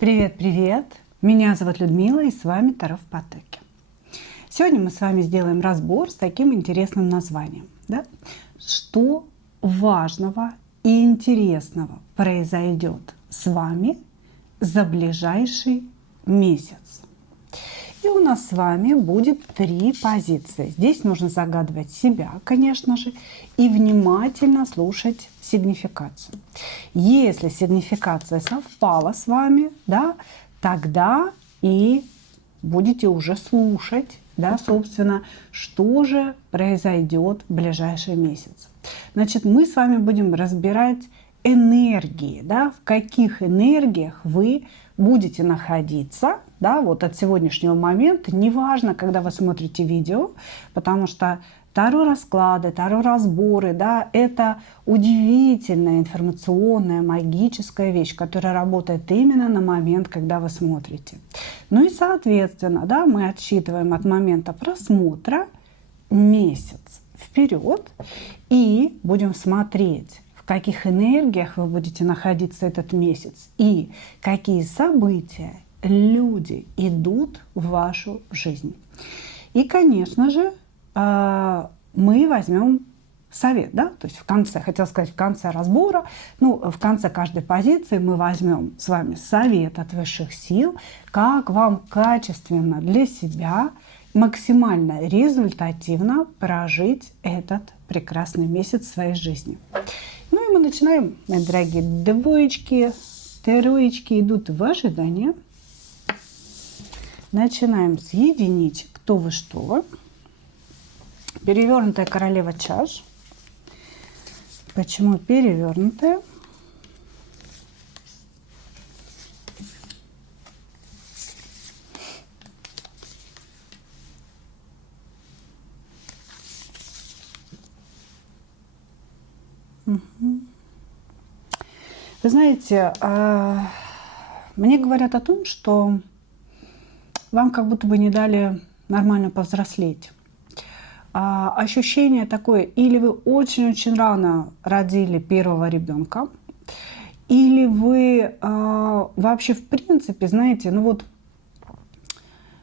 Привет-привет! Меня зовут Людмила, и с вами Таро в потоке. Сегодня мы с вами сделаем разбор с таким интересным названием. Да? Что важного и интересного произойдет с вами за ближайший месяц? И у нас с вами будет 3 позиции. Здесь нужно загадывать себя, конечно же, и внимательно слушать сигнификацию. Если сигнификация совпала с вами, да, тогда и будете уже слушать, да, собственно, что же произойдет в ближайший месяц. Значит, мы с вами будем разбирать энергии, да, в каких энергиях вы будете находиться, да, вот от сегодняшнего момента, неважно, когда вы смотрите видео, потому что таро-расклады, таро-разборы, да, это удивительная информационная, магическая вещь, которая работает именно на момент, когда вы смотрите. Ну и, соответственно, да, мы отсчитываем от момента просмотра месяц вперед и будем смотреть, в каких энергиях вы будете находиться этот месяц и какие события, люди идут в вашу жизнь. И, конечно же, мы возьмем совет, да, то есть в конце, хотела сказать, в конце разбора, ну, в конце каждой позиции мы возьмем с вами совет от высших сил, как вам качественно для себя, максимально результативно прожить этот прекрасный месяц своей жизни. Ну и мы начинаем, мои дорогие двоечки, троечки идут в ожидание. Начинаем с единичек. Кто вы, что вы. Перевернутая королева чаш. Почему перевернутая? Вы знаете, мне говорят о том, что вам как будто бы не дали нормально повзрослеть. Ощущение такое, или вы очень-очень рано родили первого ребенка, или вы вообще в принципе, знаете, ну вот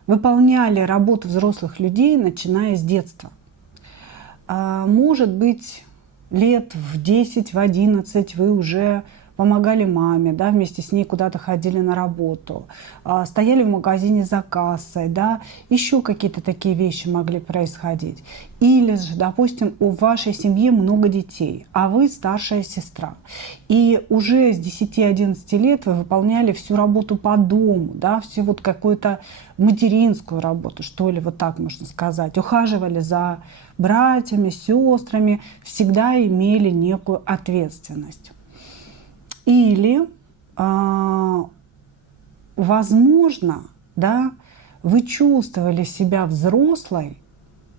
выполняли работу взрослых людей, начиная с детства. Может быть, лет в 10, в 11 вы уже помогали маме, да, вместе с ней куда-то ходили на работу, стояли в магазине за кассой, да, еще какие-то такие вещи могли происходить. Или же, допустим, у вашей семьи много детей, а вы старшая сестра. И уже с 10-11 лет вы выполняли всю работу по дому, да, всю вот какую-то материнскую работу, что ли, вот так можно сказать. Ухаживали за братьями, сестрами, всегда имели некую ответственность. Или, возможно, да, вы чувствовали себя взрослой,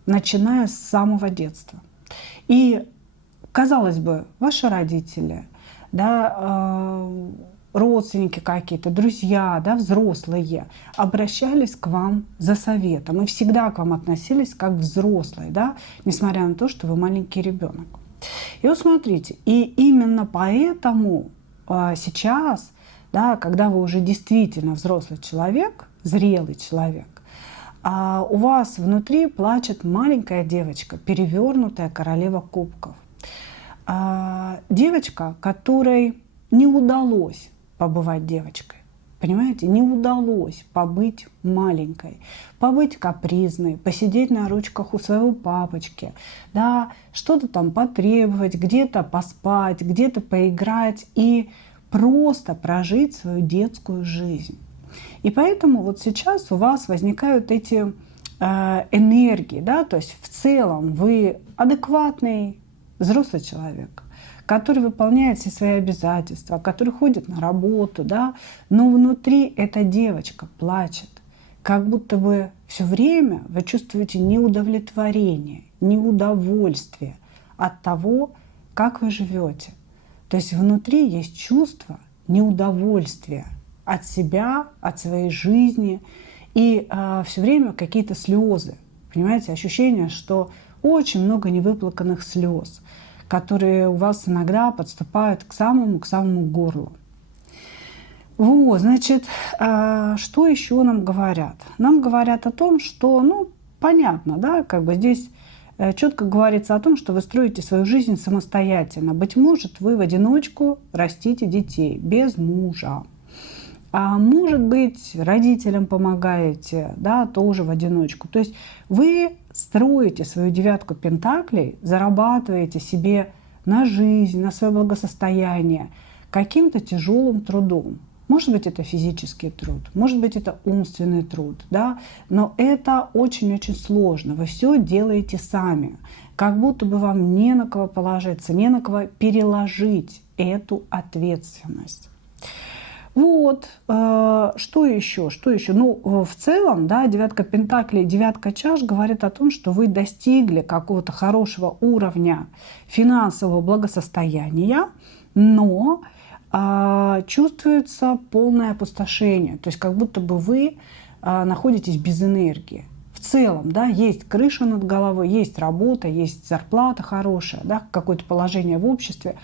начиная с самого детства. И, казалось бы, ваши родители, да, родственники какие-то, друзья, да, взрослые, обращались к вам за советом и всегда к вам относились как взрослые, да, несмотря на то, что вы маленький ребенок. И вот смотрите, и именно поэтому сейчас, да, когда вы уже действительно взрослый человек, зрелый человек, у вас внутри плачет маленькая девочка, перевернутая королева кубков. Девочка, которой не удалось побывать девочкой. Понимаете, не удалось побыть маленькой, побыть капризной, посидеть на ручках у своего папочки, да, что-то там потребовать, где-то поспать, где-то поиграть и просто прожить свою детскую жизнь. И поэтому вот сейчас у вас возникают эти энергии, да, то есть в целом вы адекватный взрослый человек, который выполняет все свои обязательства, который ходит на работу, да, но внутри эта девочка плачет, как будто бы все время вы чувствуете неудовлетворение, неудовольствие от того, как вы живете. То есть внутри есть чувство неудовольствия от себя, от своей жизни, и все время какие-то слезы, понимаете, ощущение, что очень много невыплаканных слез, которые у вас иногда подступают к самому горлу. Вот, значит, что еще нам говорят? Нам говорят о том, что, ну, понятно, да, как бы здесь четко говорится о том, что вы строите свою жизнь самостоятельно. Быть может, вы в одиночку растите детей без мужа. А может быть, родителям помогаете, да, тоже в одиночку. То есть вы строите свою девятку пентаклей, зарабатываете себе на жизнь, на свое благосостояние каким-то тяжелым трудом. Может быть, это физический труд, может быть, это умственный труд, да, но это очень-очень сложно. Вы все делаете сами, как будто бы вам не на кого положиться, не на кого переложить эту ответственность. Вот, что еще? Что еще? Ну, в целом, да, девятка пентаклей, девятка чаш говорит о том, что вы достигли какого-то хорошего уровня финансового благосостояния, но чувствуется полное опустошение. То есть как будто бы вы находитесь без энергии. В целом, да, есть крыша над головой, есть работа, есть зарплата хорошая, да, какое-то положение в обществе.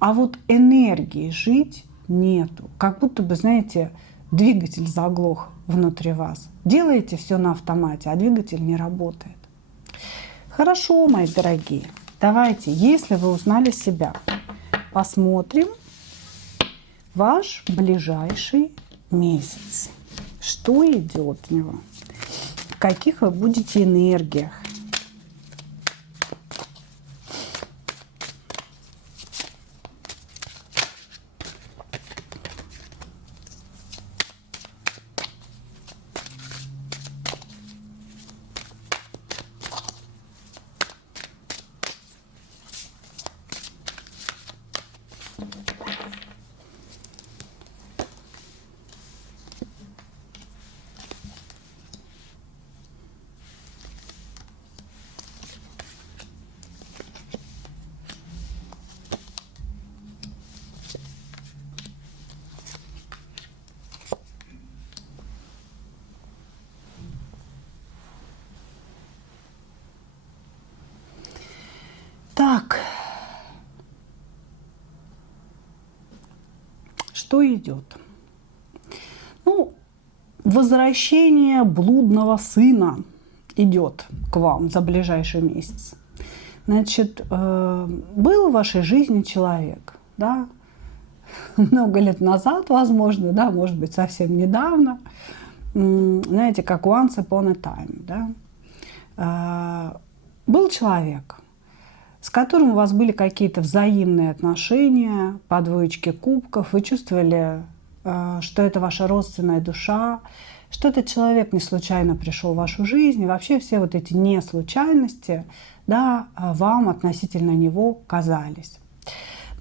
А вот энергии жить нету. Как будто бы, знаете, двигатель заглох внутри вас. Делаете все на автомате, а двигатель не работает. Хорошо, мои дорогие. Давайте, если вы узнали себя, посмотрим ваш ближайший месяц. Что идет в него? В каких вы будете энергиях? Так, что идет? Ну, возвращение блудного сына идет к вам за ближайший месяц. Значит, был в вашей жизни человек, да, много лет назад, возможно, да, может быть, совсем недавно, знаете, как once upon a time, да, был человек, с которым у вас были какие-то взаимные отношения, по двоечке кубков, вы чувствовали, что это ваша родственная душа, что этот человек не случайно пришел в вашу жизнь, и вообще все вот эти не случайности, да, вам относительно него казались.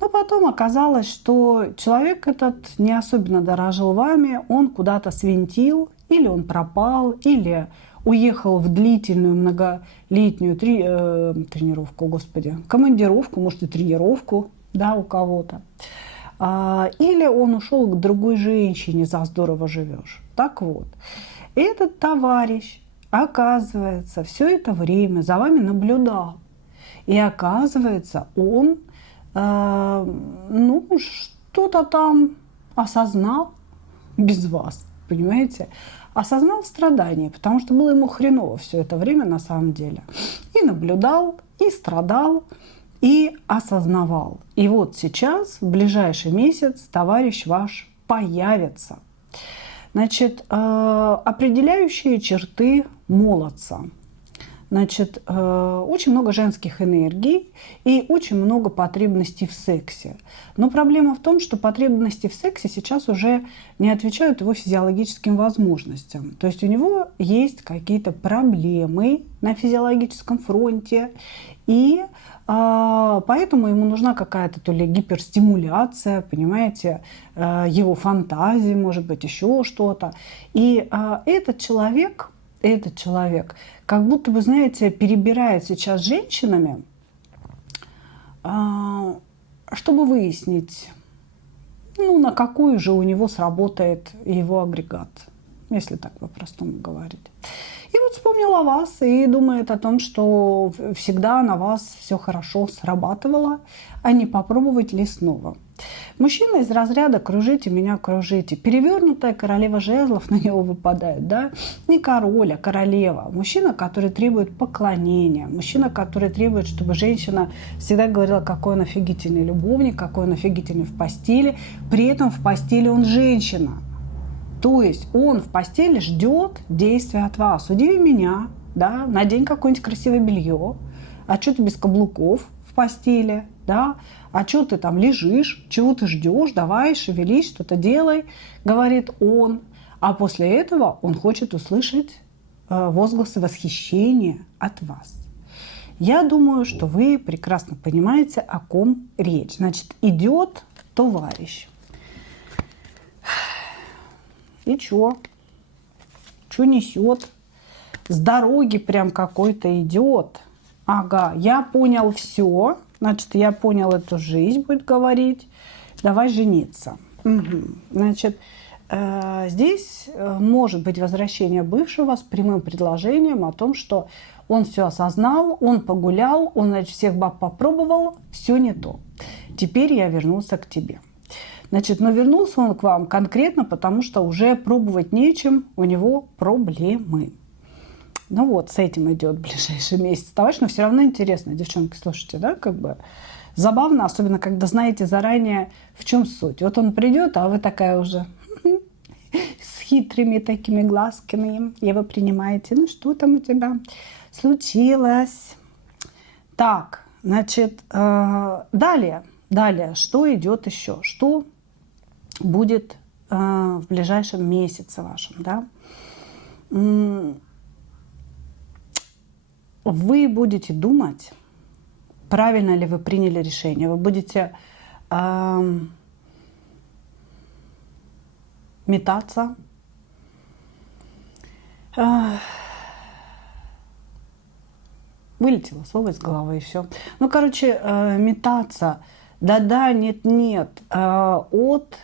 Но потом оказалось, что человек этот не особенно дорожил вами, он куда-то свинтил, или он пропал, или уехал в длительную многолетнюю тренировку, господи, командировку, может и тренировку, да, у кого-то. Или он ушел к другой женщине, за здорово живешь. Так вот, этот товарищ, оказывается, все это время за вами наблюдал. И оказывается, он ну, что-то там осознал без вас, понимаете? Осознал страдания, потому что было ему хреново все это время на самом деле. И наблюдал, и страдал, и осознавал. И вот сейчас, в ближайший месяц, товарищ ваш появится. Значит, определяющие черты молодца. Значит, очень много женских энергий и очень много потребностей в сексе. Но проблема в том, что потребности в сексе сейчас уже не отвечают его физиологическим возможностям. То есть у него есть какие-то проблемы на физиологическом фронте, и поэтому ему нужна какая-то то ли гиперстимуляция, понимаете, его фантазии, может быть, еще что-то. И этот человек, как будто бы, знаете, перебирает сейчас женщинами, чтобы выяснить, ну, на какой же у него сработает его агрегат, если так по-простому говорить. И вот вспомнил о вас и думает о том, что всегда на вас все хорошо срабатывало, а не попробовать ли снова. Мужчина из разряда «кружите меня, кружите». Перевернутая королева жезлов на него выпадает, да? Не король, а королева. Мужчина, который требует поклонения. Мужчина, который требует, чтобы женщина всегда говорила, какой он офигительный любовник, какой он офигительный в постели. При этом в постели он женщина. То есть он в постели ждет действия от вас. Удиви меня, да? Надень какое-нибудь красивое белье. А что ты без каблуков в постели, да? А что ты там лежишь, чего ты ждешь, давай, шевелись, что-то делай, говорит он. А после этого он хочет услышать возгласы восхищения от вас. Я думаю, что вы прекрасно понимаете, о ком речь. Значит, идет товарищ. И чё? Чё несет? С дороги прям какой-то идет. Ага, я понял все. Значит, я понял эту жизнь, будет говорить. Давай жениться. Угу. Значит, здесь может быть возвращение бывшего с прямым предложением о том, что он все осознал, он погулял, он, значит, всех баб попробовал, все не то. Теперь я вернулся к тебе. Значит, но вернулся он к вам конкретно, потому что уже пробовать нечем, у него проблемы. Ну вот, с этим идет ближайший месяц. Товарищ, но все равно интересно, девчонки, слушайте, да, как бы забавно, особенно когда знаете заранее, в чем суть. Вот он придет, а вы такая уже с хитрыми такими глазками, и вы принимаете, ну что там у тебя случилось? Так, значит, далее, что идет еще? Что будет в ближайшем месяце вашем, да? Вы будете думать, правильно ли вы приняли решение. Вы будете метаться. Вылетело слово из головы и все. Ну, короче, метаться. Да-да, нет-нет. От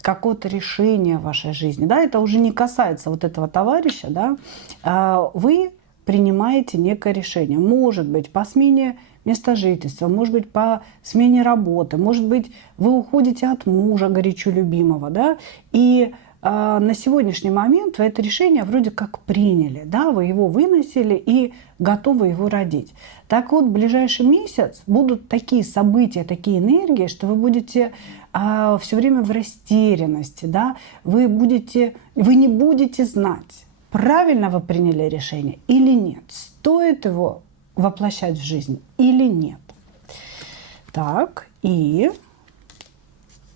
какого-то решения в вашей жизни. Да, это уже не касается вот этого товарища. Да. Вы принимаете некое решение. Может быть, по смене места жительства, может быть, по смене работы, может быть, вы уходите от мужа горячо любимого, да, и на сегодняшний момент вы это решение вроде как приняли, да, вы его выносили и готовы его родить. Так вот, в ближайший месяц будут такие события, такие энергии, что вы будете все время в растерянности, да, вы не будете знать, правильно вы приняли решение или нет, стоит его воплощать в жизнь или нет. Так, и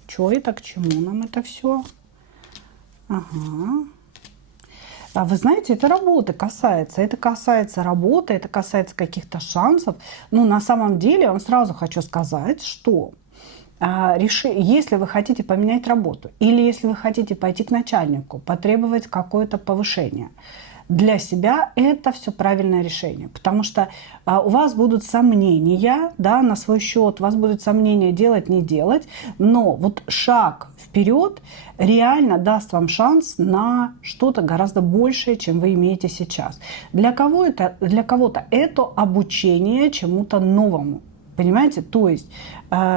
что это, к чему нам это все? Ага. А вы знаете, это работы касается. Это касается работы, это касается каких-то шансов. Ну, на самом деле, я вам сразу хочу сказать, что если вы хотите поменять работу или если вы хотите пойти к начальнику, потребовать какое-то повышение, для себя это все правильное решение. Потому что у вас будут сомнения, да, на свой счет, у вас будут сомнения делать, не делать. Но вот шаг вперед реально даст вам шанс на что-то гораздо большее, чем вы имеете сейчас. Для кого-то это обучение чему-то новому. Понимаете? То есть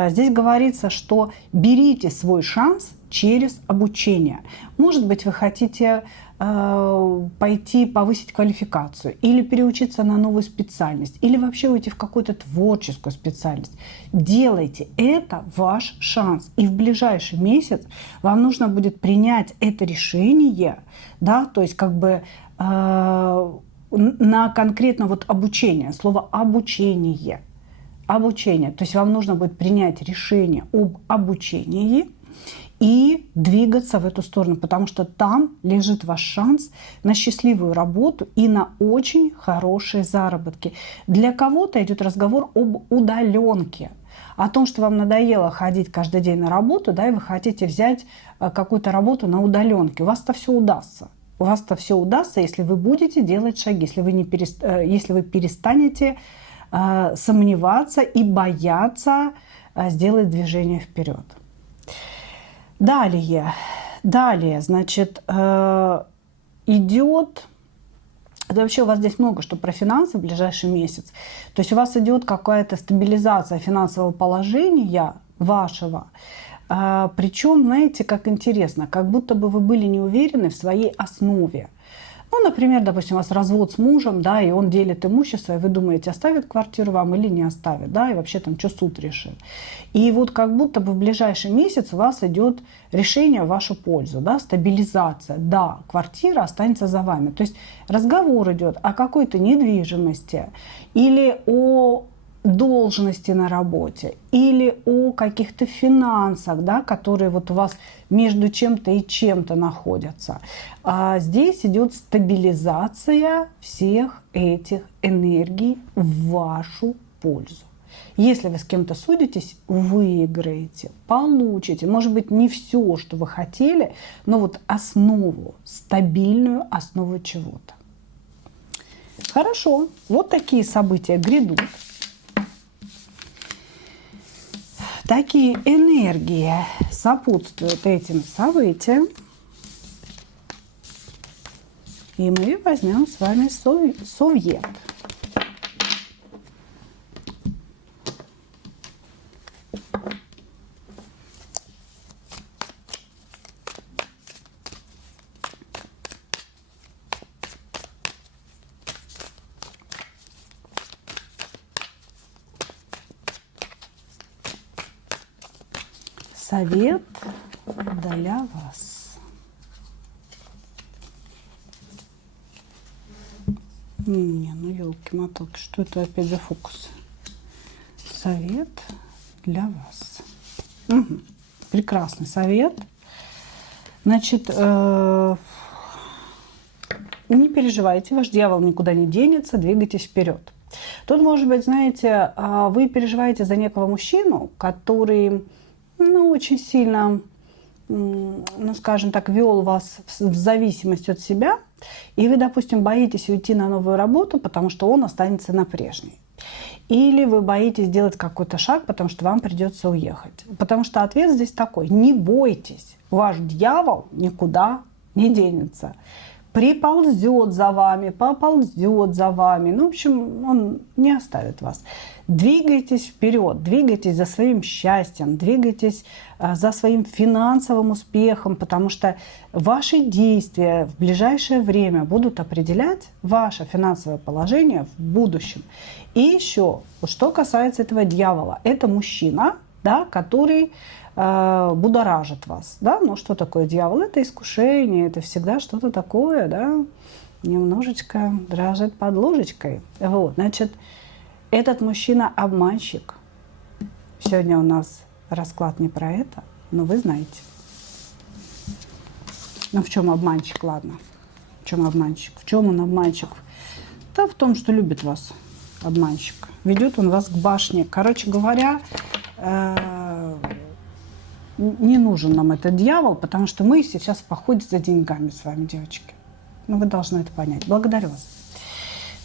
здесь говорится, что берите свой шанс через обучение. Может быть, вы хотите пойти повысить квалификацию или переучиться на новую специальность, или вообще уйти в какую-то творческую специальность. Делайте, это ваш шанс. И в ближайший месяц вам нужно будет принять это решение, да, то есть как бы на конкретно вот обучение, слово обучение. Обучение. То есть вам нужно будет принять решение об обучении и двигаться в эту сторону, потому что там лежит ваш шанс на счастливую работу и на очень хорошие заработки. Для кого-то идет разговор об удаленке, о том, что вам надоело ходить каждый день на работу, да, и вы хотите взять какую-то работу на удаленке. У вас-то все удастся. У вас-то все удастся, если вы будете делать шаги, если вы перестанете сомневаться и бояться сделать движение вперед. Далее, значит, идет, да вообще у вас здесь много что про финансы в ближайший месяц. То есть у вас идет какая-то стабилизация финансового положения, вашего. Причем, знаете, как интересно, как будто бы вы были не уверены в своей основе. Ну, например, допустим, у вас развод с мужем, да, и он делит имущество, и вы думаете, оставит квартиру вам или не оставит, да, и вообще там, что суд решит. И вот как будто бы в ближайший месяц у вас идет решение в вашу пользу, да, стабилизация, да, квартира останется за вами. То есть разговор идет о какой-то недвижимости или о должности на работе или о каких-то финансах, да, которые вот у вас между чем-то и чем-то находятся. А здесь идет стабилизация всех этих энергий в вашу пользу. Если вы с кем-то судитесь, выиграете, получите. Может быть, не все, что вы хотели, но вот основу, стабильную основу чего-то. Хорошо, вот такие события грядут. Такие энергии сопутствуют этим событиям. И мы возьмем с вами совет. Совет для вас. Не, ну елки-моталки, что это опять за фокус? Совет для вас. Угу. Прекрасный совет. Значит, не переживайте, ваш дьявол никуда не денется, двигайтесь вперед. Тут, может быть, знаете, вы переживаете за некого мужчину, который, ну, очень сильно, ну, скажем так, вел вас в зависимость от себя, и вы, допустим, боитесь уйти на новую работу, потому что он останется на прежней. Или вы боитесь сделать какой-то шаг, потому что вам придется уехать. Потому что ответ здесь такой: не бойтесь, ваш дьявол никуда не денется. Приползет за вами, поползет за вами. Ну, в общем, он не оставит вас. Двигайтесь вперед, двигайтесь за своим счастьем, двигайтесь за своим финансовым успехом, потому что ваши действия в ближайшее время будут определять ваше финансовое положение в будущем. И еще, что касается этого дьявола, это мужчина, да, который будоражит вас. Да? Ну, что такое дьявол? Это искушение, это всегда что-то такое, да, немножечко дрожит под ложечкой. Вот, значит, этот мужчина обманщик. Сегодня у нас расклад не про это, но вы знаете. Ну, в чем обманщик, ладно. В чем обманщик? В чем он обманщик? Да в том, что любит вас обманщик. Ведет он вас к башне. Короче говоря, не нужен нам этот дьявол, потому что мы сейчас в походе за деньгами с вами, девочки. Ну, вы должны это понять. Благодарю вас.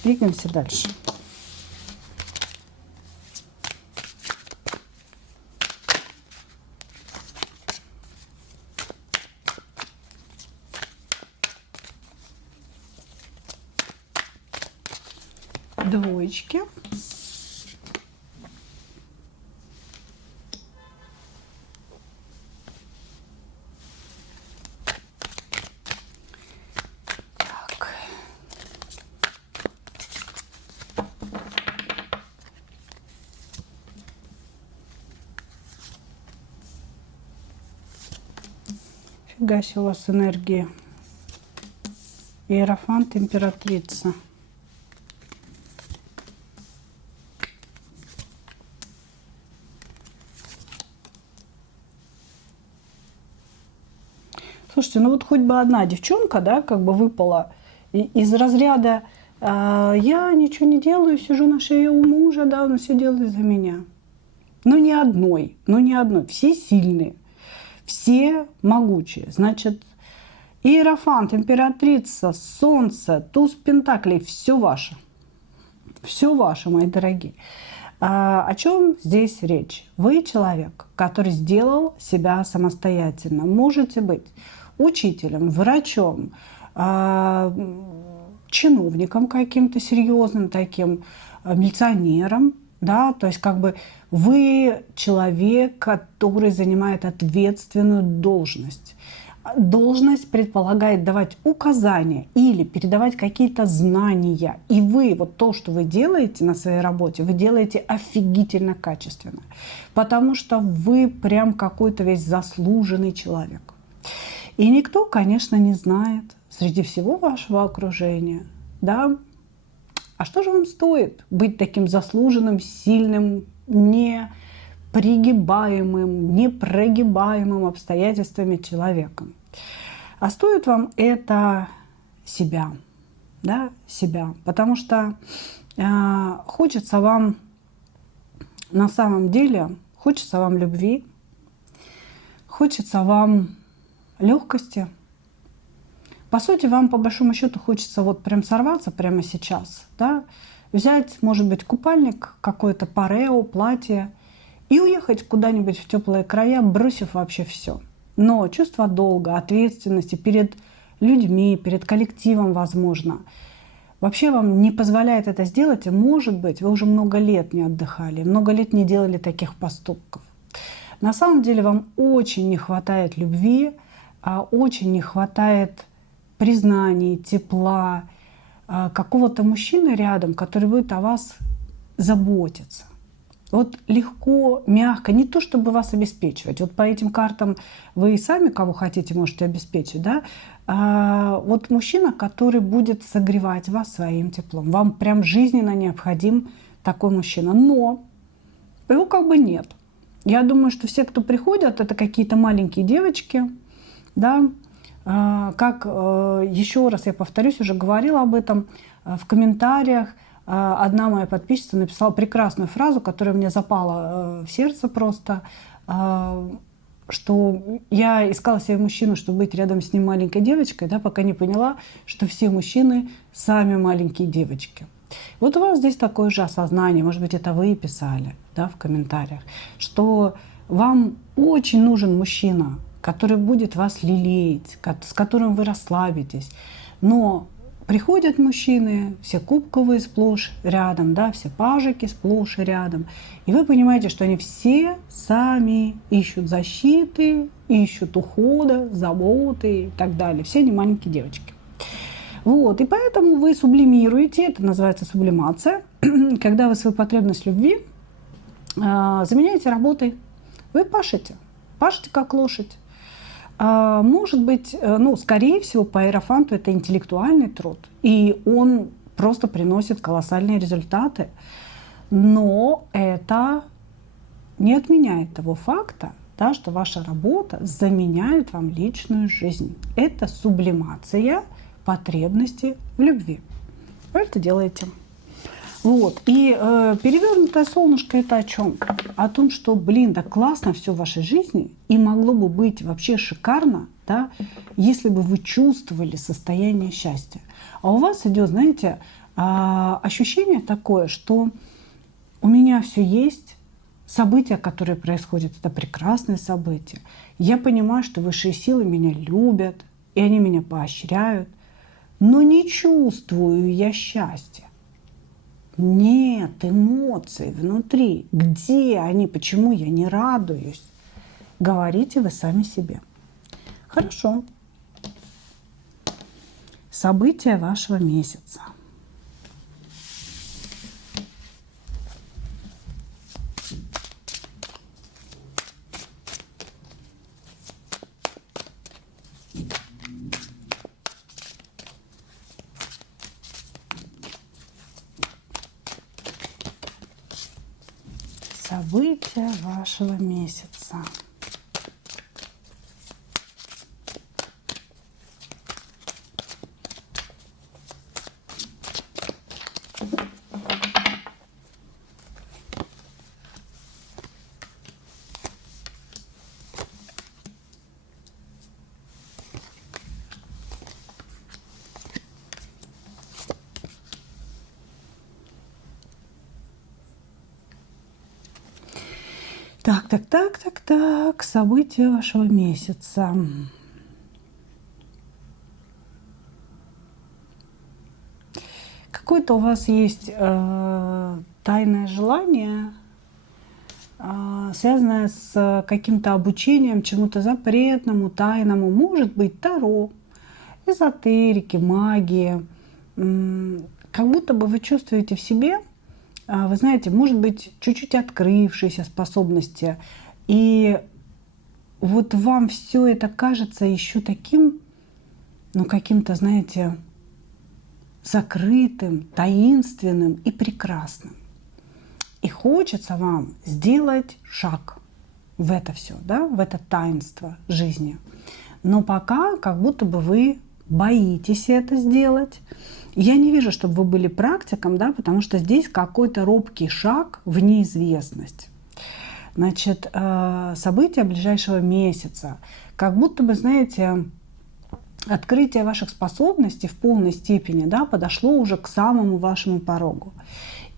Двигаемся дальше. Двоечки. Так. Фига себе у вас энергии. Иерофант, императрица. Слушайте, ну вот хоть бы одна девчонка, да, как бы выпала из разряда «я ничего не делаю, сижу на шее у мужа, да, он все делает за меня». Ну ни одной, ну ни одной. Все сильные, все могучие. Значит, Иерофант, императрица, солнце, туз пентаклей – все ваше. Все ваше, мои дорогие. О чем здесь речь? Вы человек, который сделал себя самостоятельно. Можете быть учителем, врачом, чиновником каким-то серьезным таким, милиционером. Да, то есть как бы вы человек, который занимает ответственную должность. Должность предполагает давать указания или передавать какие-то знания. И вы, вот то, что вы делаете на своей работе, вы делаете офигительно качественно. Потому что вы прям какой-то весь заслуженный человек. И никто, конечно, не знает среди всего вашего окружения, да, а что же вам стоит быть таким заслуженным, сильным, непригибаемым, непрогибаемым обстоятельствами человеком? А стоит вам это себя, да, себя. Потому что хочется вам на самом деле, хочется вам любви, хочется вам легкости. По сути, вам по большому счету хочется вот прям сорваться прямо сейчас, да, взять, может быть, купальник, какое-то парео, платье и уехать куда-нибудь в теплые края, бросив вообще все. Но чувство долга, ответственности перед людьми, перед коллективом, возможно, вообще вам не позволяет это сделать. И, может быть, вы уже много лет не отдыхали, много лет не делали таких поступков. На самом деле вам очень не хватает любви, очень не хватает признаний, тепла, какого-то мужчины рядом, который будет о вас заботиться. Вот легко, мягко, не то чтобы вас обеспечивать. Вот по этим картам вы и сами кого хотите можете обеспечить, да? Вот мужчина, который будет согревать вас своим теплом. Вам прям жизненно необходим такой мужчина. Но его как бы нет. Я думаю, что все, кто приходят, это какие-то маленькие девочки, да, как, еще раз я повторюсь, уже говорила об этом в комментариях. Одна моя подписчица написала прекрасную фразу, которая мне запала в сердце просто, что я искала себе мужчину, чтобы быть рядом с ним маленькой девочкой, да, пока не поняла, что все мужчины сами маленькие девочки. Вот у вас здесь такое же осознание, может быть, это вы и писали, да, в комментариях, что вам очень нужен мужчина, который будет вас лелеять, с которым вы расслабитесь. Но приходят мужчины, все кубковые сплошь рядом, да, все пажики сплошь и рядом. И вы понимаете, что они все сами ищут защиты, ищут ухода, заботы и так далее. Все они маленькие девочки. Вот, и поэтому вы сублимируете, это называется сублимация, когда вы свою потребность любви заменяете работой. Вы пашете как лошадь. Может быть, ну, скорее всего, по иерофанту это интеллектуальный труд, и он просто приносит колоссальные результаты. Но это не отменяет того факта, да, что ваша работа заменяет вам личную жизнь. Это сублимация потребности в любви. Вы это делаете. Вот. И перевернутое солнышко — это о чем? О том, что, блин, да классно все в вашей жизни, и могло бы быть вообще шикарно, да, если бы вы чувствовали состояние счастья. А у вас идет, знаете, ощущение такое, что у меня все есть, события, которые происходят, это прекрасные события. Я понимаю, что высшие силы меня любят, и они меня поощряют, но не чувствую я счастья. Нет эмоций внутри. Где они? Почему я не радуюсь? Говорите вы сами себе. Хорошо. События вашего месяца. События вашего месяца. Так. События вашего месяца. Какой-то у вас есть тайное желание, связанное с каким-то обучением чему-то запретному, тайному. Может быть Таро, эзотерики, магии. Как будто бы вы чувствуете в себе, вы знаете, может быть, чуть-чуть открывшиеся способности. И вот вам все это кажется еще таким, ну, каким-то, знаете, закрытым, таинственным и прекрасным. И хочется вам сделать шаг в это все, да, в это таинство жизни. Но пока как будто бы вы боитесь это сделать. Я не вижу, чтобы вы были практиком, да, потому что здесь какой-то робкий шаг в неизвестность. Значит, события ближайшего месяца, как будто бы, знаете, открытие ваших способностей в полной степени, да, подошло уже к самому вашему порогу.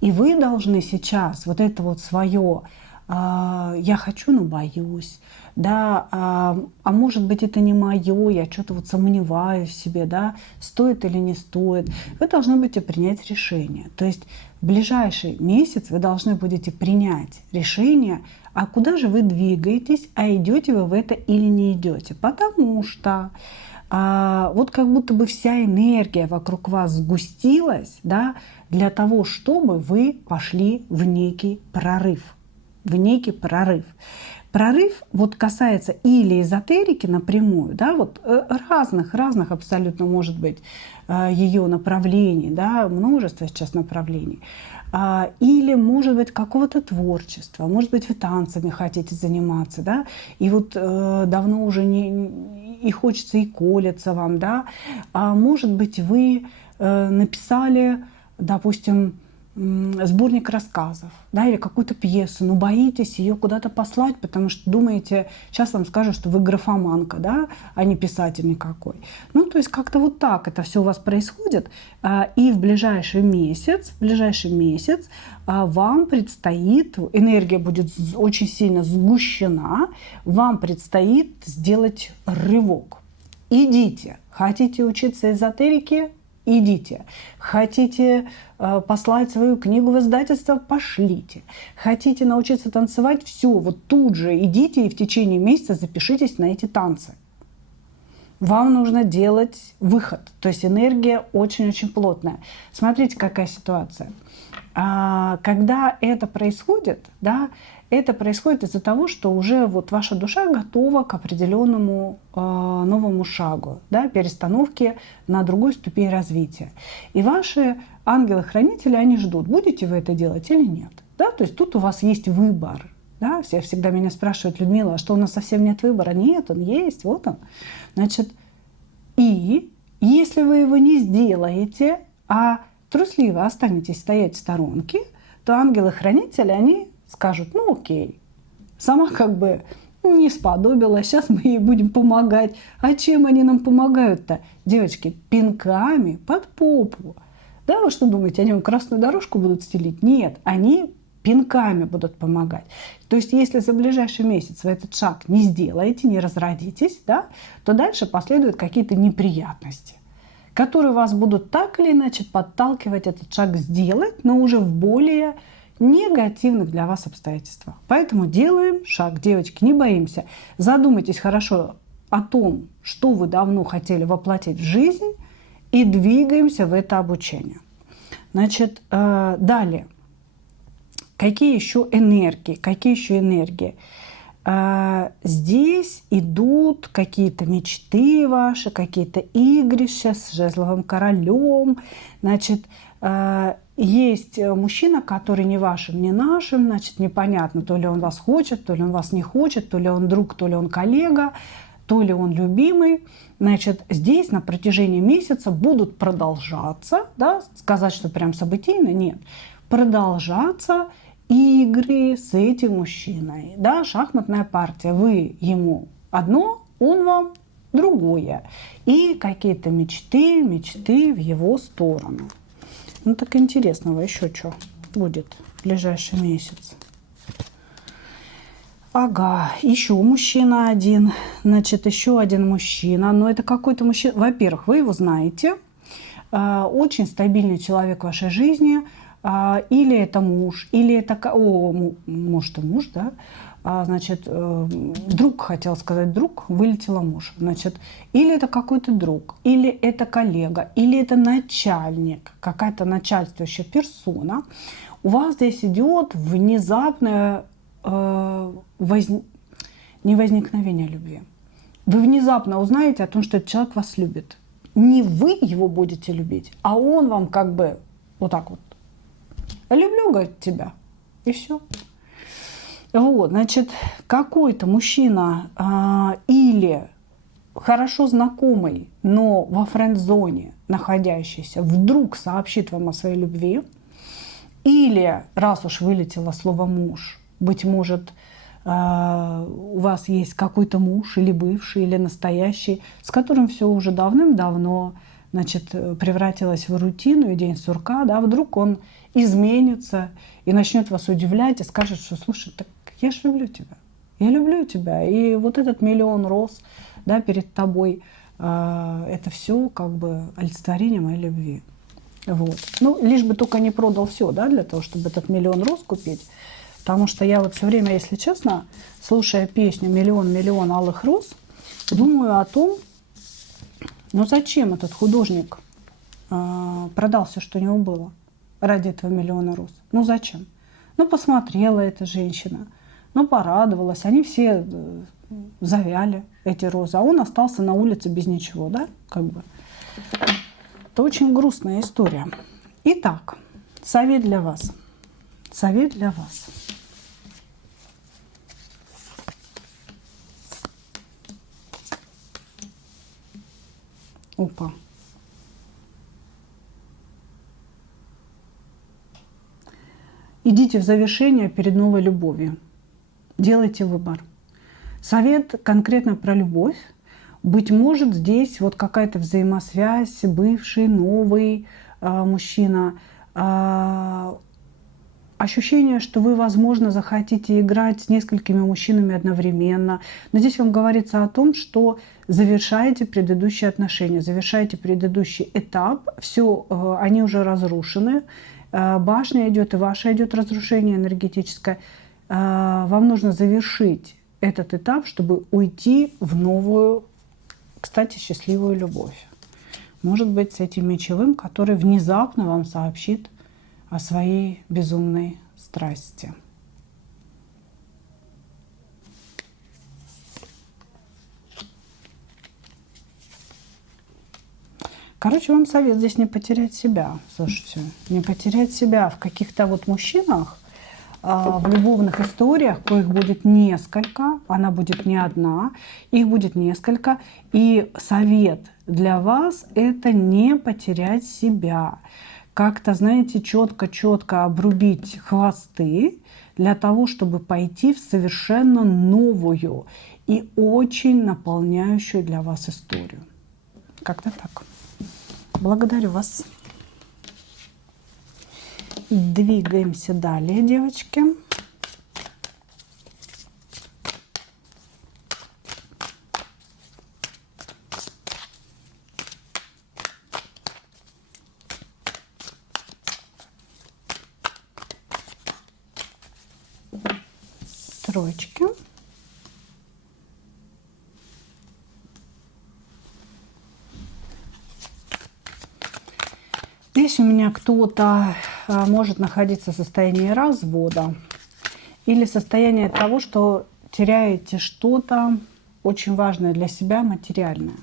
И вы должны сейчас вот это вот свое «я хочу, но боюсь», да, а может быть, это не мое, я что-то вот сомневаюсь в себе, да, стоит или не стоит. Вы должны будете принять решение. То есть в ближайший месяц вы должны будете принять решение, а куда же вы двигаетесь, а идете вы в это или не идете. Потому что вот как будто бы вся энергия вокруг вас сгустилась, да, для того, чтобы вы пошли в некий прорыв. В некий прорыв. Прорыв вот касается или эзотерики напрямую, да, вот разных абсолютно может быть ее направлений, да, множество сейчас направлений. Или, может быть, какого-то творчества, может быть, вы танцами хотите заниматься, да, и вот давно уже и хочется, и колется вам, да, а может быть, вы написали, допустим, сборник рассказов, да, или какую-то пьесу, но боитесь ее куда-то послать, потому что думаете, сейчас вам скажут, что вы графоманка, да, а не писатель никакой. Ну, то есть как-то вот так это все у вас происходит, и в ближайший месяц вам предстоит, энергия будет очень сильно сгущена, вам предстоит сделать рывок. Идите. Хотите учиться эзотерике? Идите. Хотите послать свою книгу в издательство? Пошлите. Хотите научиться танцевать? Все, вот тут же идите и в течение месяца запишитесь на эти танцы. Вам нужно делать выход. То есть энергия очень-очень плотная. Смотрите, какая ситуация. Когда это происходит, да, это происходит из-за того, что уже вот ваша душа готова к определенному новому шагу, да, перестановке на другую ступень развития. И ваши ангелы-хранители, они ждут, будете вы это делать или нет. Да? То есть тут у вас есть выбор. Да? Все всегда меня спрашивают: Людмила, а что у нас совсем нет выбора? Нет, он есть, вот он. Значит, и если вы его не сделаете, а трусливо останетесь стоять в сторонке, то ангелы-хранители, они скажут: ну окей, сама как бы не сподобилась, сейчас мы ей будем помогать. А чем они нам помогают-то? Девочки, пинками под попу. Да, вы что думаете, они вам красную дорожку будут стелить? Нет, они пинками будут помогать. То есть если за ближайший месяц вы этот шаг не сделаете, не разродитесь, да, то дальше последуют какие-то неприятности, которые вас будут так или иначе подталкивать этот шаг сделать, но уже в более негативных для вас обстоятельствах. Поэтому делаем шаг, девочки, не боимся. Задумайтесь хорошо о том, что вы давно хотели воплотить в жизнь, и двигаемся в это обучение. Значит, далее. Какие еще энергии? Здесь идут какие-то мечты ваши, какие-то игрища с жезловым королем. Значит, есть мужчина, который не вашим, не нашим, значит, непонятно, то ли он вас хочет, то ли он вас не хочет, то ли он друг, то ли он коллега, то ли он любимый. Значит, здесь на протяжении месяца будут продолжаться, да, сказать, что прям событийно, нет, продолжаться игры с этим мужчиной, да, шахматная партия. Вы ему одно, он вам другое. И какие-то мечты в его сторону. Ну так интересного еще что будет в ближайший месяц. Ага, еще мужчина один, значит, еще один мужчина. Но это какой-то мужчина. Во-первых, вы его знаете. Очень стабильный человек в вашей жизни. или это муж, или это... Может, и муж, да? Значит, друг, хотел сказать друг, вылетела муж. Значит, или это какой-то друг, или это коллега, или это начальник, какая-то начальствующая персона. У вас здесь идет внезапное не возникновение любви. Вы внезапно узнаете о том, что этот человек вас любит. Не вы его будете любить, а он вам как бы вот так вот. Люблю, говорит, тебя. И все. Вот, значит, какой-то мужчина или хорошо знакомый, но во френд-зоне находящийся, вдруг сообщит вам о своей любви. Или, раз уж вылетело слово «муж», быть может, у вас есть какой-то муж или бывший, или настоящий, с которым все уже давным-давно, значит, превратилось в рутину и день сурка, да, вдруг он изменится и начнет вас удивлять и скажет, что, слушай, так я же люблю тебя, я люблю тебя, и вот этот миллион роз, да, перед тобой, это все как бы олицетворение моей любви. Вот. Ну, лишь бы только не продал все, да, для того, чтобы этот миллион роз купить. Потому что я вот все время, если честно, слушая песню «Миллион алых роз», думаю о том, ну зачем этот художник продал все, что у него было ради этого миллиона роз? Ну зачем? Ну посмотрела эта женщина, ну порадовалась, они все завяли, эти розы, а он остался на улице без ничего, да, как бы. Это очень грустная история. Итак, совет для вас. Совет для вас. Опа. Идите в завершение перед новой любовью. Делайте выбор. Совет конкретно про любовь. Быть может, здесь вот какая-то взаимосвязь, бывший, новый мужчина. Ощущение, что вы, возможно, захотите играть с несколькими мужчинами одновременно. Но здесь вам говорится о том, что завершаете предыдущие отношения, завершаете предыдущий этап. Все, они уже разрушены. Башня идет, и ваше идет разрушение энергетическое. Вам нужно завершить этот этап, чтобы уйти в новую, кстати, счастливую любовь. Может быть, с этим мечевым, который внезапно вам сообщит о своей безумной страсти. Короче, вам совет здесь не потерять себя. Слушайте, не потерять себя в каких-то вот мужчинах, в любовных историях, коих будет несколько, она будет не одна, их будет несколько. И совет для вас – это не потерять себя. Как-то, знаете, четко обрубить хвосты для того, чтобы пойти в совершенно новую и очень наполняющую для вас историю. Как-то так. Благодарю вас. Двигаемся далее, девочки. Троечки. Здесь у меня кто-то может находиться в состоянии развода или состояние того, что теряете что-то очень важное для себя, материальное.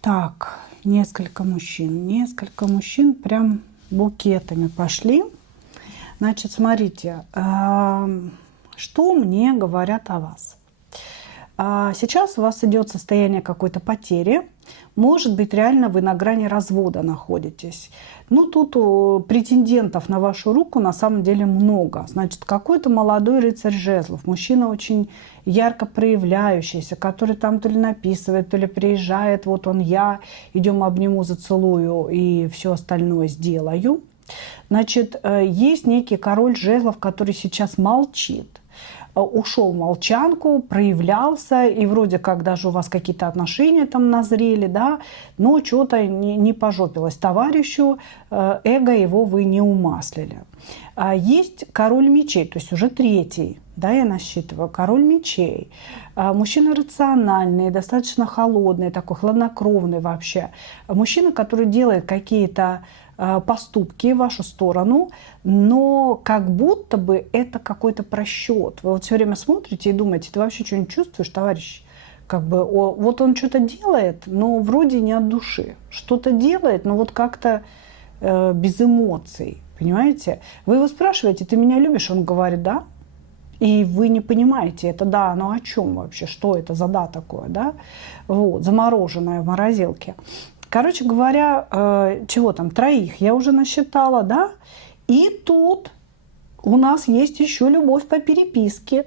Так, несколько мужчин прям букетами пошли. Значит, смотрите, что мне говорят о вас. А сейчас у вас идет состояние какой-то потери. Может быть, реально вы на грани развода находитесь. Ну, тут претендентов на вашу руку на самом деле много. Значит, какой-то молодой рыцарь жезлов, мужчина очень ярко проявляющийся, который там то ли написывает, то ли приезжает, вот он я, идем обниму, зацелую и все остальное сделаю. Значит, есть некий король жезлов, который сейчас молчит. Ушел в молчанку, проявлялся, и вроде как даже у вас какие-то отношения там назрели, да, но что-то не пожопилось товарищу, эго его вы не умаслили. Есть король мечей, то есть уже третий, да, я насчитываю, король мечей. Мужчина рациональный, достаточно холодный, такой хладнокровный вообще. Мужчина, который делает какие-то поступки в вашу сторону, но как будто бы это какой-то просчет. Вы вот все время смотрите и думаете, ты вообще что-нибудь чувствуешь, товарищ? Как бы, вот он что-то делает, но вроде не от души. Что-то делает, но вот как-то без эмоций, понимаете? Вы его спрашиваете, ты меня любишь? Он говорит, да. И вы не понимаете, это да, но о чем вообще? Что это за да такое, да? Вот, замороженное в морозилке. Короче говоря, чего там, троих я уже насчитала, да? И тут у нас есть еще любовь по переписке.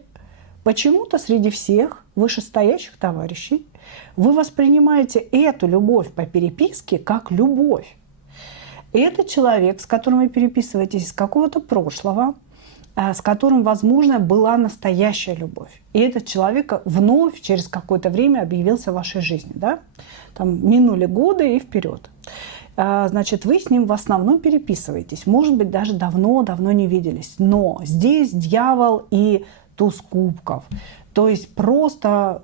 Почему-то среди всех вышестоящих товарищей вы воспринимаете эту любовь по переписке как любовь. Это человек, с которым вы переписываетесь из какого-то прошлого, с которым, возможно, была настоящая любовь. И этот человек вновь через какое-то время объявился в вашей жизни. Да? Там минули годы и вперед. Значит, вы с ним в основном переписываетесь. Может быть, даже давно-давно не виделись. Но здесь дьявол и туз кубков. То есть просто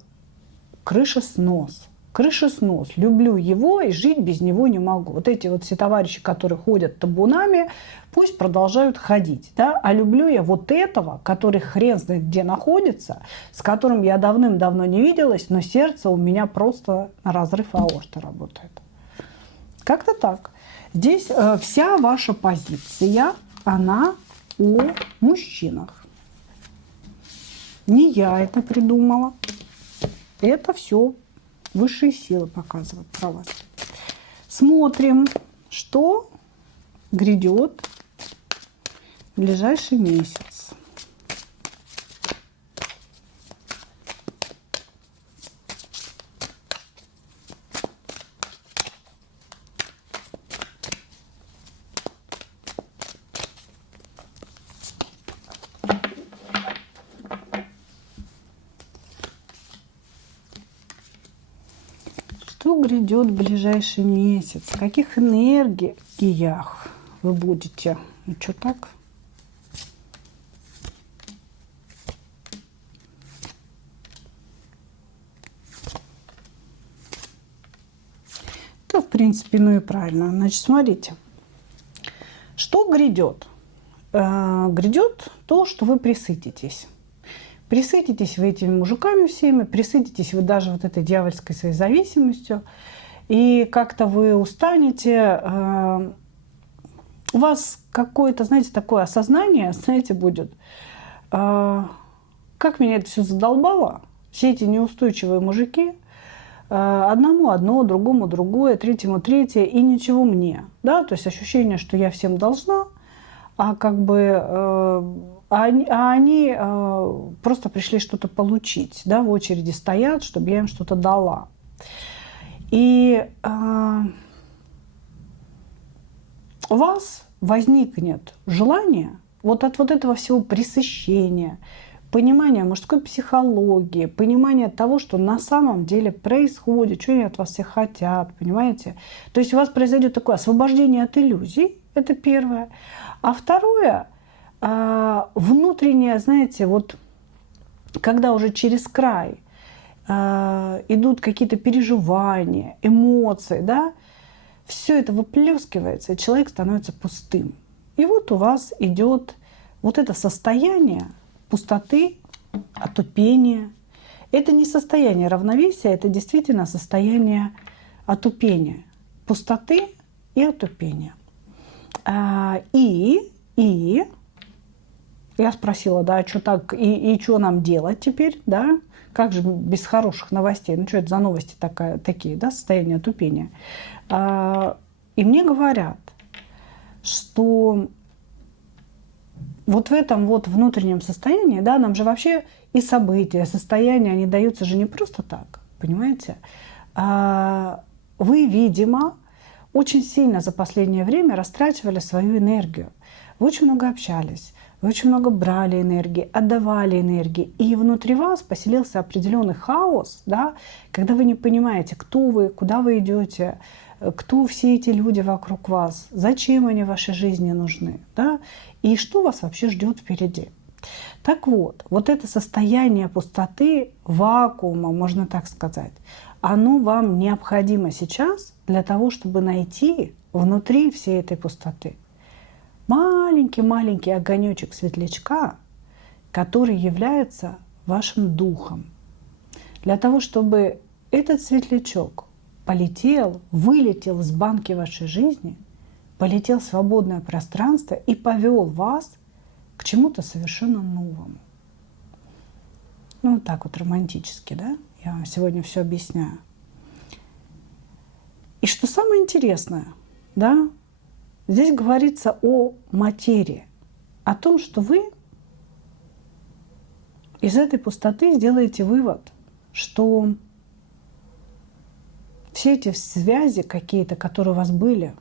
крышеснос. Крышеснос. Люблю его и жить без него не могу. Вот эти вот все товарищи, которые ходят табунами, пусть продолжают ходить. Да? А люблю я вот этого, который хрен знает где находится, с которым я давным-давно не виделась, но сердце у меня просто на разрыв аорты работает. Как-то так. Здесь вся ваша позиция, она о мужчинах. Не я это придумала. Это все высшие силы показывают про вас. Смотрим, что грядет в ближайший месяц. Что грядет в ближайший месяц? В каких энергиях вы будете? Ну, что так? Да, в принципе, ну и правильно. Значит, смотрите. Что грядет? Грядет то, что вы присытитесь. Присытитесь вы этими мужиками всеми, присытитесь вы даже вот этой дьявольской своей зависимостью, и как-то вы устанете, у вас какое-то, знаете, такое осознание, знаете, будет, как меня это все задолбало, все эти неустойчивые мужики, одному одно, другому другое, третьему третье, и ничего мне, да, то есть ощущение, что я всем должна, а как бы... они просто пришли что-то получить, да, в очереди стоят, чтобы я им что-то дала. И у вас возникнет желание вот от вот этого всего пресыщения, понимания мужской психологии, понимания того, что на самом деле происходит, что они от вас все хотят, понимаете? То есть у вас произойдет такое освобождение от иллюзий, это первое. А второе, внутреннее, знаете, вот когда уже через край идут какие-то переживания, эмоции, да, все это выплескивается, и человек становится пустым. И вот у вас идет вот это состояние пустоты, отупения. Это не состояние равновесия, это действительно состояние отупения, пустоты и отупения. И я спросила, да, что так, и что нам делать теперь, да? как же без хороших новостей? Ну, что это за новости такие, да, состояние тупения? И мне говорят, что вот в этом вот внутреннем состоянии, да, нам же вообще и события, состояния, они даются же не просто так, понимаете? Вы, видимо, очень сильно за последнее время растрачивали свою энергию. Вы очень много общались, вы очень много брали энергии, отдавали энергии. И внутри вас поселился определенный хаос, да, когда вы не понимаете, кто вы, куда вы идете, кто все эти люди вокруг вас, зачем они в вашей жизни нужны, да, и что вас вообще ждет впереди. Так вот, вот это состояние пустоты, вакуума, можно так сказать, оно вам необходимо сейчас для того, чтобы найти внутри всей этой пустоты маленький-маленький огонечек светлячка, который является вашим духом. Для того, чтобы этот светлячок полетел, вылетел из банки вашей жизни, полетел в свободное пространство и повел вас к чему-то совершенно новому. Ну, вот так вот романтически, да? Я вам сегодня все объясняю. И что самое интересное, да, здесь говорится о материи, о том, что вы из этой пустоты сделаете вывод, что все эти связи какие-то, которые у вас были,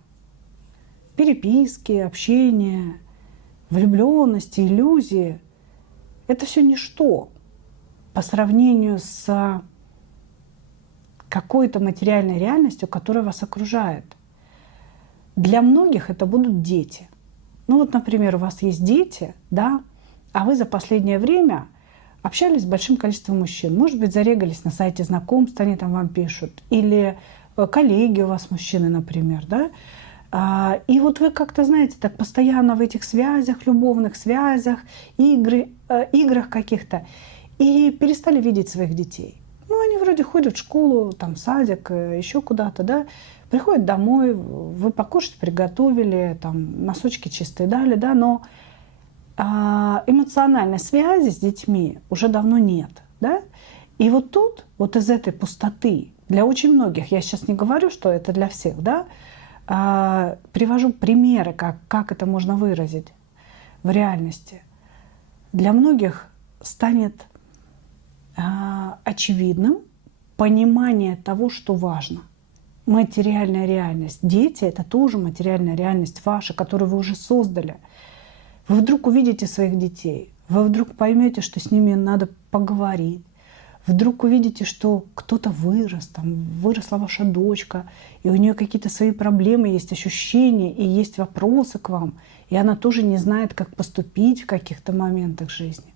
переписки, общение, влюбленности, иллюзии, это все ничто по сравнению с какой-то материальной реальностью, которая вас окружает. Для многих это будут дети. Ну вот, например, у вас есть дети, да, а вы за последнее время общались с большим количеством мужчин. Может быть, зарегались на сайте знакомств, они там вам пишут. Или коллеги у вас мужчины, например, да. И вот вы как-то, знаете, так постоянно в этих связях, любовных связях, играх каких-то, и перестали видеть своих детей. Ну, они вроде ходят в школу, там, в садик, еще куда-то, да, приходят домой, вы покушать приготовили, там, носочки чистые дали, да, но эмоциональной связи с детьми уже давно нет, да. И вот тут, вот из этой пустоты, для очень многих, я сейчас не говорю, что это для всех, да, привожу примеры, как это можно выразить в реальности. Для многих станет очевидным понимание того, что важно. Материальная реальность. Дети — это тоже материальная реальность ваша, которую вы уже создали. Вы вдруг увидите своих детей, вы вдруг поймете, что с ними надо поговорить, вдруг увидите, что кто-то вырос, там, выросла ваша дочка, и у нее какие-то свои проблемы, есть ощущения, и есть вопросы к вам, и она тоже не знает, как поступить в каких-то моментах жизни.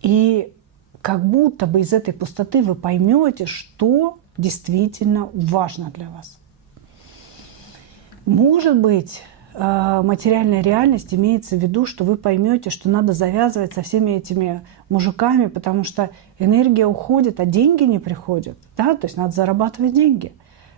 И как будто бы из этой пустоты вы поймете, что действительно важно для вас. Может быть, материальная реальность имеется в виду, что вы поймете, что надо завязывать со всеми этими мужиками, потому что энергия уходит, а деньги не приходят. Да? То есть надо зарабатывать деньги.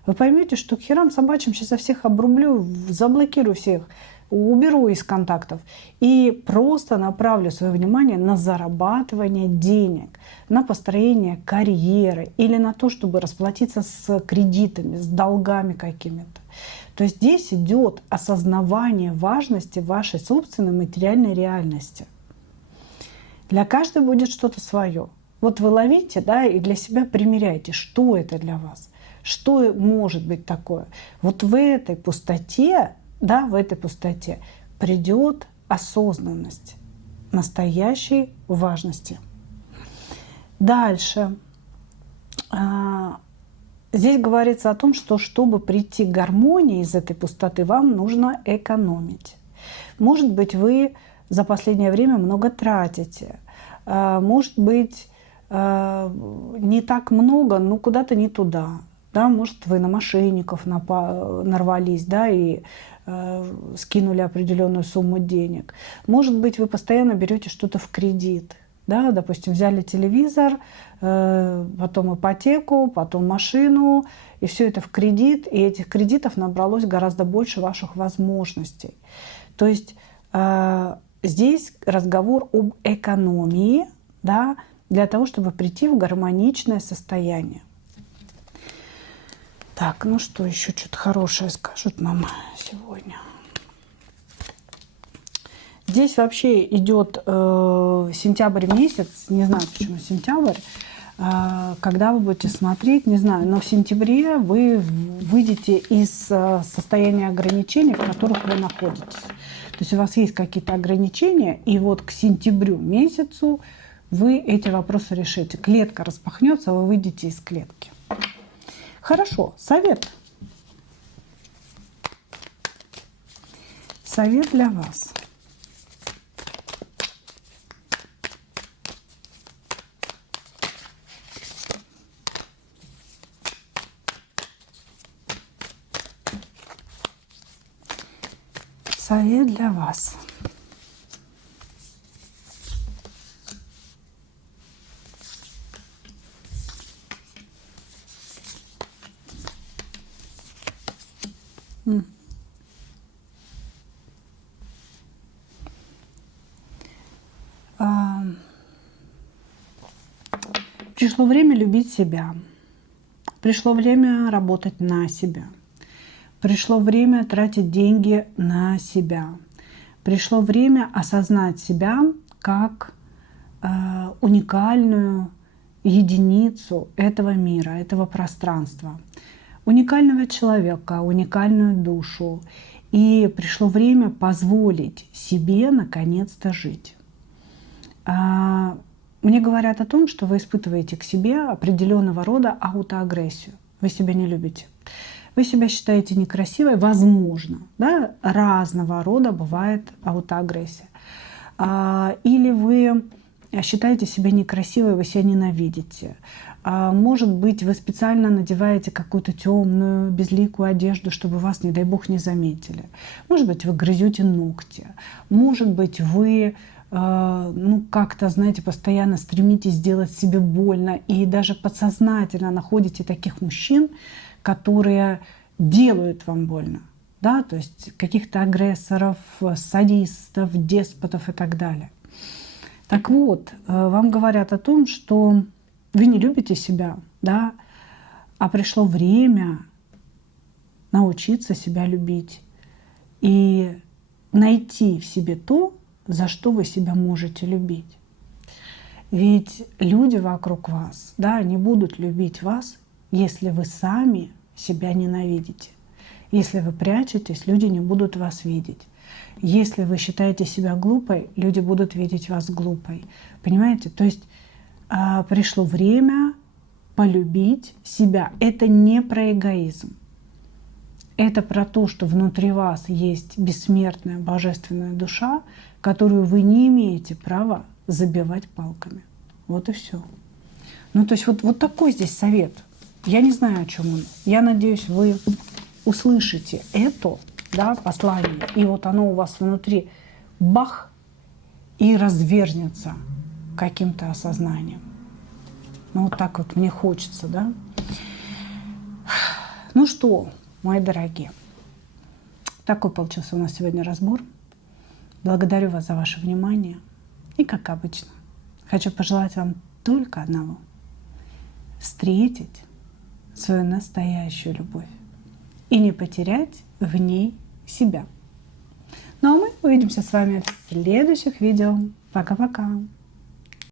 Вы поймете, что к херам собачьим сейчас я всех обрублю, заблокирую всех, уберу из контактов и просто направлю свое внимание на зарабатывание денег, на построение карьеры или на то, чтобы расплатиться с кредитами, с долгами какими-то. То есть здесь идет осознавание важности вашей собственной материальной реальности. Для каждого будет что-то свое. Вот вы ловите, да, и для себя примеряйте, что это для вас, что может быть такое. Вот в этой пустоте, да, в этой пустоте придет осознанность настоящей важности. Дальше. Здесь говорится о том, что чтобы прийти к гармонии из этой пустоты, вам нужно экономить. Может быть, вы за последнее время много тратите. Может быть, не так много, но куда-то не туда. Да, может, вы на мошенников нарвались, да, и скинули определенную сумму денег. Может быть, вы постоянно берете что-то в кредит. Да, допустим, взяли телевизор, потом ипотеку, потом машину, и все это в кредит, и этих кредитов набралось гораздо больше ваших возможностей. То есть здесь разговор об экономии, да, для того, чтобы прийти в гармоничное состояние. Так, ну что, еще что-то хорошее скажут мама сегодня. Здесь вообще идет сентябрь месяц, не знаю, почему сентябрь, когда вы будете смотреть, не знаю, но в сентябре вы выйдете из состояния ограничений, в которых вы находитесь. То есть у вас есть какие-то ограничения, и вот к сентябрю месяцу вы эти вопросы решите. Клетка распахнется, вы выйдете из клетки. Хорошо, совет. Совет для вас. Совет для вас. Пришло время любить себя. Пришло время работать на себя. Пришло время тратить деньги на себя. Пришло время осознать себя как уникальную единицу этого мира, этого пространства. Уникального человека, уникальную душу. И пришло время позволить себе наконец-то жить. Мне говорят о том, что вы испытываете к себе определенного рода аутоагрессию. Вы себя не любите. Вы себя считаете некрасивой, возможно, да? Разного рода бывает аутоагрессия. Или вы считаете себя некрасивой, вы себя ненавидите. Может быть, вы специально надеваете какую-то темную, безликую одежду, чтобы вас, не дай бог, не заметили. Может быть, вы грызете ногти. Может быть, вы как-то, знаете, постоянно стремитесь сделать себе больно и даже подсознательно находите таких мужчин, которые делают вам больно, да, то есть каких-то агрессоров, садистов, деспотов и так далее. Так вот, вам говорят о том, что вы не любите себя, да, а пришло время научиться себя любить и найти в себе то, за что вы себя можете любить. Ведь люди вокруг вас, да, не будут любить вас, если вы сами себя ненавидите. Если вы прячетесь, люди не будут вас видеть. Если вы считаете себя глупой, люди будут видеть вас глупой. Понимаете? То есть пришло время полюбить себя. Это не про эгоизм. Это про то, что внутри вас есть бессмертная божественная душа, которую вы не имеете права забивать палками. Вот и все. Ну, то есть вот такой здесь совет. Я не знаю, о чем он. Я надеюсь, вы услышите это, да, послание, и вот оно у вас внутри бах и развернется каким-то осознанием. Ну, вот так вот мне хочется, да. Ну что, мои дорогие, такой получился у нас сегодня разбор. Благодарю вас за ваше внимание. И, как обычно, хочу пожелать вам только одного — встретить свою настоящую любовь и не потерять в ней себя. Ну а мы увидимся с вами в следующих видео. Пока-пока!